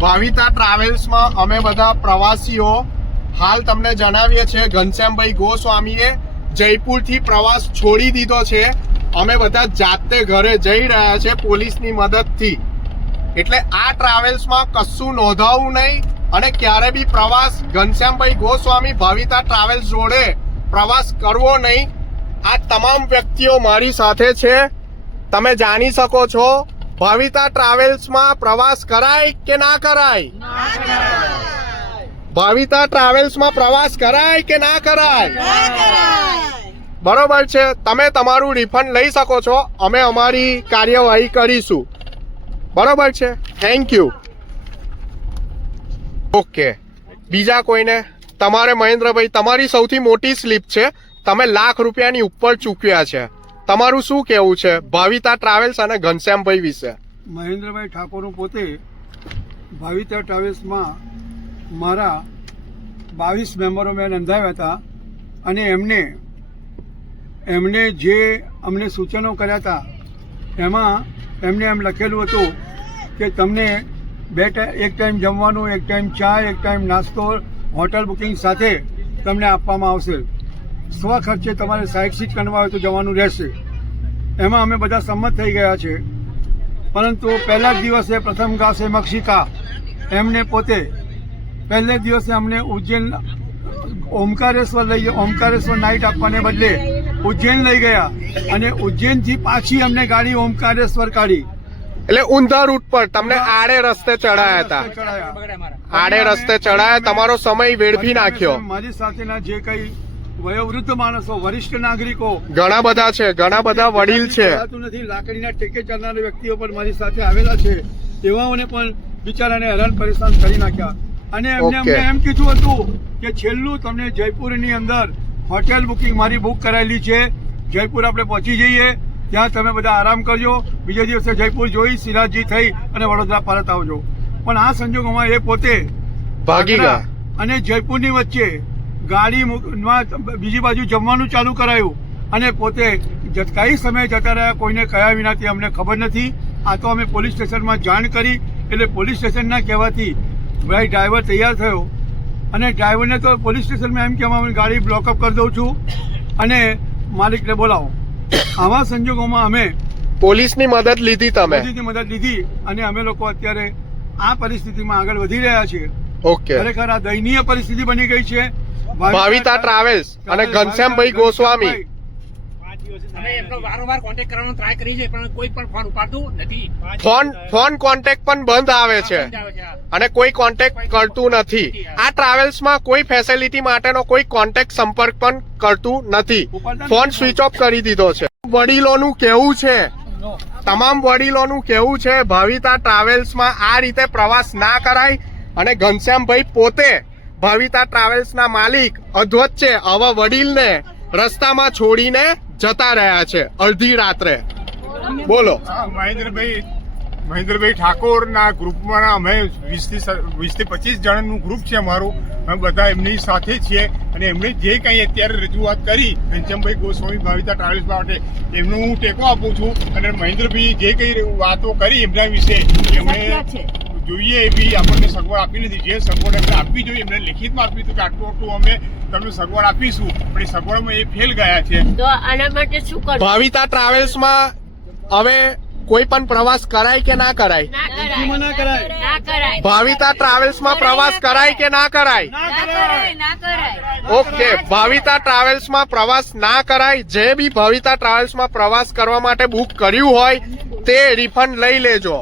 ભાવિતા ટ્રાવેલ્સમાં અમે બધા પ્રવાસીઓ હાલ તમને જણાવીએ છીએ ઘનશ્યામભાઈ ગોસ્વામીએ જયપુરથી પ્રવાસ છોડી દીધો છે. અમે બધા જાતે ઘરે જઈ રહ્યા છે પોલીસની મદદથી. એટલે આ ટ્રાવેલ્સમાં કશું નોંધાવું નહીં અને ક્યારે બી પ્રવાસ ઘનશ્યામભાઈ ગોસ્વામી ભાવિતા ટ્રાવેલ્સ જોડે પ્રવાસ કરવો નહીં. આ તમામ વ્યક્તિઓ મારી સાથે છે, તમે જાણી શકો છો. ભાવિતા ટ્રાવેલ્સમાં પ્રવાસ કરાય કે ના કરાય? ભાવિતા ટ્રાવેલ્સમાં પ્રવાસ કરાય કે ના કરાય? બરોબર છે, તમે તમારું રિફંડ લઈ શકો છો. અમે અમારી કાર્યવાહી કરીશું. બરોબર છે, થેન્ક યુ. ઓકે, બીજા કોઈને? તમારે મહેન્દ્રભાઈ, તમારી સૌથી મોટી સ્લીપ છે, તમે ₹1,00,000 ઉપર ચૂક્યા છે. તમારું શું કહેવું છે ભાવિતા ટ્રાવેલ્સ અને ઘનશ્યામભાઈ વિશે? મહેન્દ્રભાઈ ઠાકોર પોતે ભાવિતા ટ્રાવેલ્સમાં મારા 22 મેમ્બરો મેં નોંધાવ્યા હતા અને એમને જે અમને સૂચનો કર્યા હતા એમાં એમને એમ લખેલું હતું કે તમને એક ટાઈમ જમવાનું, એક ટાઈમ ચા, એક ટાઈમ નાસ્તો હોટલ બુકિંગ સાથે તમને આપવામાં આવશે. સ્વખર્ચે તમારે સાઇટ સીટ કરવા હોય તો જવાનું રહેશે. એમાં અમે બધા સંમત થઈ ગયા છે. પરંતુ પહેલા જ દિવસે પ્રથમ ગાસે મક્ષિકા એમને પોતે પહેલે દિવસે અમને ઉજ્જૈન ઓમકારેશ્વર નાઇટ આપવાને બદલે ઉજ્જૈન લઈ ગયા અને ઉજ્જૈનથી પાછી અમને ગાડી ઓમકારેશ્વર કાઢી. એટલે ઊંધા રૂટ પર તમને આડે રસ્તે ચડાયા હતા. આડે રસ્તે ચડાયા, તમારો સમય વેડફી નાખ્યો. મારી સાથેના જે કઈ વયોવૃદ્ધ માણસો, વરિષ્ઠ નાગરિકો ઘણા બધા છે, ઘણા બધા વડીલ છે, નથી લાકડીના ટેકે ચાલનારા વ્યક્તિઓ પણ મારી સાથે આવેલા છે. તેવાઓને પણ બિચારાને હેરાન પરેશાન કરી નાખ્યા. અને એમને અમને એમ કીધું હતું કે છેલ્લું તમને જયપુરની અંદર હોટેલ બુકિંગ મારી બુક કરાયેલી છે, જયપુર આપણે પહોંચી જઈએ, ત્યાં તમે બધા આરામ કરજો, બીજા દિવસે જયપુર જોઈ સિરાજજી થઈ અને વડોદરા પરત આવજો. પણ આ સંજોગોમાં એ પોતે ભાગી ગયા અને જયપુરની વચ્ચે ગાડીમાં બીજી બાજુ જમવાનું ચાલુ કરાયું અને પોતે કઈ સમયે જતા રહ્યા કોઈને કયા વિનાથી અમને ખબર નથી. આ તો અમે પોલીસ સ્ટેશનમાં જાણ કરી એટલે પોલીસ સ્ટેશનના કહેવાથી ભાઈ ડ્રાઈવર તૈયાર થયો અને ડ્રાઈવરને તો પોલીસ સ્ટેશનમાં એમ કહેવામાં ગાડી બ્લોકઅપ કરી દઉં છું અને માલિકને બોલાવો. આવા સંજોગોમાં અમે પોલીસની મદદ લીધી. તમે મદદ લીધી અને અમે લોકો અત્યારે આ પરિસ્થિતિમાં આગળ વધી રહ્યા છીએ. ઓકે, ખરેખર આ દયનીય પરિસ્થિતિ બની ગઈ છે. ભાવિતા ટ્રાવેલ્સ અને ઘનશ્યામભાઈ ગોસ્વામી અમે એમનો વારંવાર કોન્ટેક્ટ કરવાનો ટ્રાય કરી છે પણ કોઈ પણ ફોન ઉપાડતું નથી. ફોન કોન્ટેક્ટ પણ બંધ આવે છે અને કોઈ કોન્ટેક્ટ કરતું નથી. આ ટ્રાવેલ્સમાં કોઈ ફેસિલિટી માટેનો કોઈ કોન્ટેક્ટ સંપર્ક પણ કરતું નથી. ફોન સ્વિચ ઓફ કરી દીધો છે. વડીલોનું કેવું છે, તમામ વડીલોનું કેવું છે ભાવિતા ટ્રાવેલ્સમાં આ રીતે પ્રવાસ ના કરાય. અને ઘનશ્યામભાઈ પોતે ભાવિતા ટ્રાવેલ્સના માલિક અધવચ્ચે આવા વડીલને રસ્તામાં છોડીને જતા રહ્યા છે અડધી રાત્રે. બોલો. મહેન્દ્રભાઈ ઠાકોરના ગ્રુપમાં અમે 20 થી 25 જણનું ગ્રુપ છે અમારું. અમે બધા એમની સાથે છીએ અને એમણે જે કંઈ અત્યારે રજૂઆત કરી ઘનશ્યામભાઈ ગોસ્વામી ભાવિતા ટ્રાવેલ્સ માટે એમનું હું ટેકો આપું છું. અને મહેન્દ્રભાઈ જે કંઈ વાતો કરી એમના વિશે એમણે જોઈએ એવી આપણને સગવડ આપી નથી. જે સગવડ એમને આપવી જોઈએ એમને લિખિતમાં આપી હતું કે આટલું અમે તમને સગવડ આપીશું, પણ એ સગવડમાં એ ફેલ ગયા છે. તો આના માટે શું કરવું? ભાવિતા ટ્રાવેલ્સમાં હવે કોઈ પણ પ્રવાસ કરાય કે ના કરાય? ના કરાય. ભાવિતા ટ્રાવેલ્સમાં પ્રવાસ કરાય કે ના કરાય? ઓકે, ભાવિતા ટ્રાવેલ્સમાં પ્રવાસ ના કરાય. જે બી ભાવિતા ટ્રાવેલ્સમાં પ્રવાસ કરવા માટે બુક કર્યું હોય તે રિફંડ લઈ લેજો.